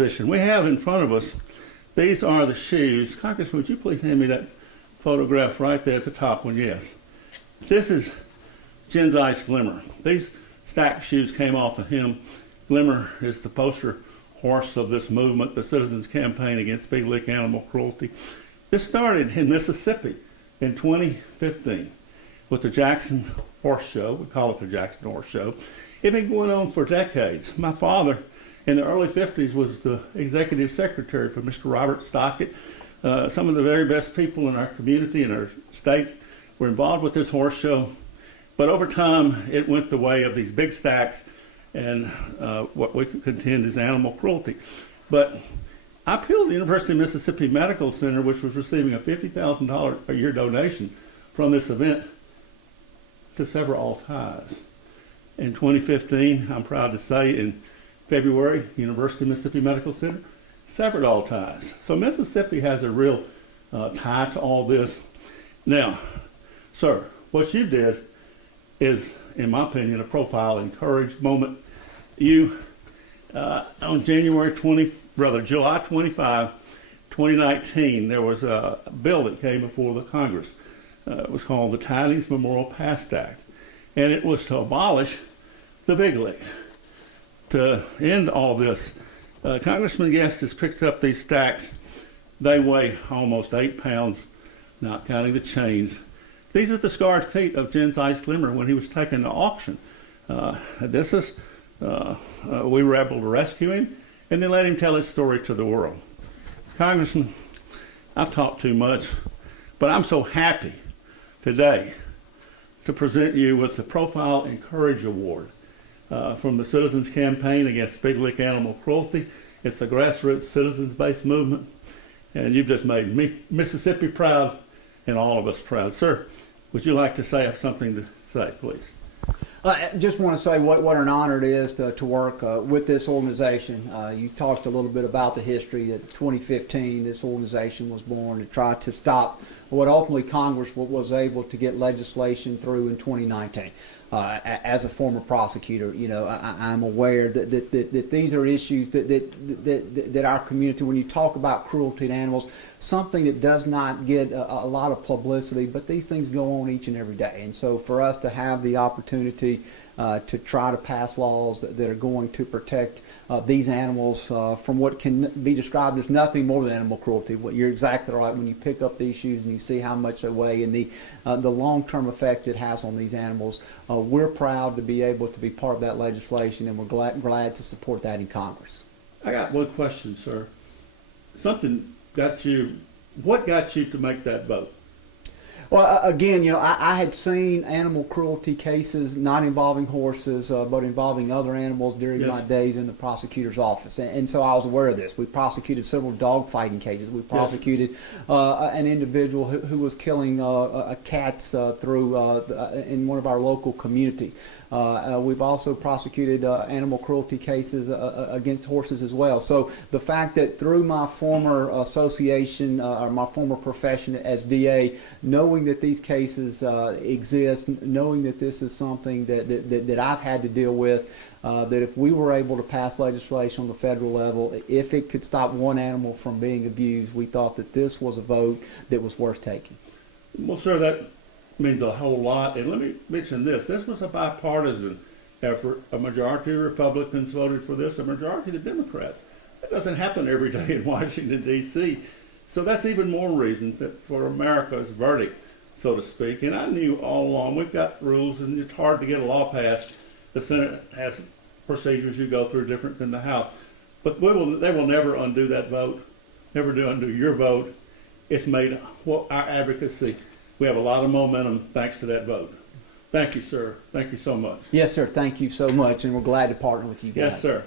We have in front of us, these are the shoes. Congressman, would you please hand me that photograph right there at the top one? Yes. This is Jen's Ice Glimmer. These stacked shoes came off of him. Glimmer is the poster horse of this movement, the Citizens Campaign Against Big Lick Animal Cruelty. This started in Mississippi in 2015 with the Jackson Horse Show. We call it the Jackson Horse Show. It had been going on for decades. My father, in the early 50s, was the executive secretary for Mr. Robert Stockett. Some of the very best people in our community and our state were involved with this horse show. But over time, it went the way of these big stacks and what we could contend is animal cruelty. But I appealed to the University of Mississippi Medical Center, which was receiving a $50,000 a year donation from this event, to sever all ties. In 2015, I'm proud to say, in February, University of Mississippi Medical Center severed all ties. So Mississippi has a real tie to all this. Now, sir, what you did is, in my opinion, a profile and courage moment. You, on July 25, 2019, there was a bill that came before the Congress. It was called the Tydings Memorial Past Act, and it was to abolish the big lick. To end all this, Congressman Guest has picked up these stacks. They weigh almost 8 pounds, not counting the chains. These are the scarred feet of Jen's Ice Glimmer when he was taken to auction. We were able to rescue him and then let him tell his story to the world. Congressman, I've talked too much, but I'm so happy today to present you with the Profile and Courage Award from the Citizens Campaign Against Big Lick Animal Cruelty. It's a grassroots citizens-based movement, and you've just made me, Mississippi, proud and all of us proud. Sir, would you like to say something to say, please? I just want to say what an honor it is to work with this organization. You talked a little bit about the history. In 2015, this organization was born to try to stop what ultimately Congress was able to get legislation through in 2019. As a former prosecutor, you know, I'm aware that these are issues that our community, when you talk about cruelty to animals, something that does not get a lot of publicity, but these things go on each and every day. And so for us to have the opportunity to try to pass laws that are going to protect these animals from what can be described as nothing more than animal cruelty. You're exactly right. When you pick up these shoes and you see how much they weigh and the long-term effect it has on these animals, we're proud to be able to be part of that legislation, and we're glad to support that in Congress. I got one question, sir. What got you to make that vote? Well, again, you know, I had seen animal cruelty cases not involving horses, but involving other animals during my days in the prosecutor's office, and so I was aware of this. We prosecuted several dog fighting cases. We prosecuted an individual who was killing cats in one of our local communities. We've also prosecuted animal cruelty cases against horses as well. So the fact that through my former association or my former profession as DA, knowing that these cases exist, knowing that this is something that I've had to deal with, that if we were able to pass legislation on the federal level, if it could stop one animal from being abused, we thought that this was a vote that was worth taking. Well, sir, that means a whole lot. And let me mention this. This was a bipartisan effort. A majority of Republicans voted for this, a majority of the Democrats. That doesn't happen every day in Washington, D.C. So that's even more reason for America's verdict, so to speak. And I knew all along, we've got rules, and it's hard to get a law passed. The Senate has procedures you go through different than the House. But they will never undo that vote, never do undo your vote. It's made our advocacy. We have a lot of momentum thanks to that vote. Thank you, sir. Thank you so much. Yes, sir. Thank you so much, and we're glad to partner with you guys. Yes, sir.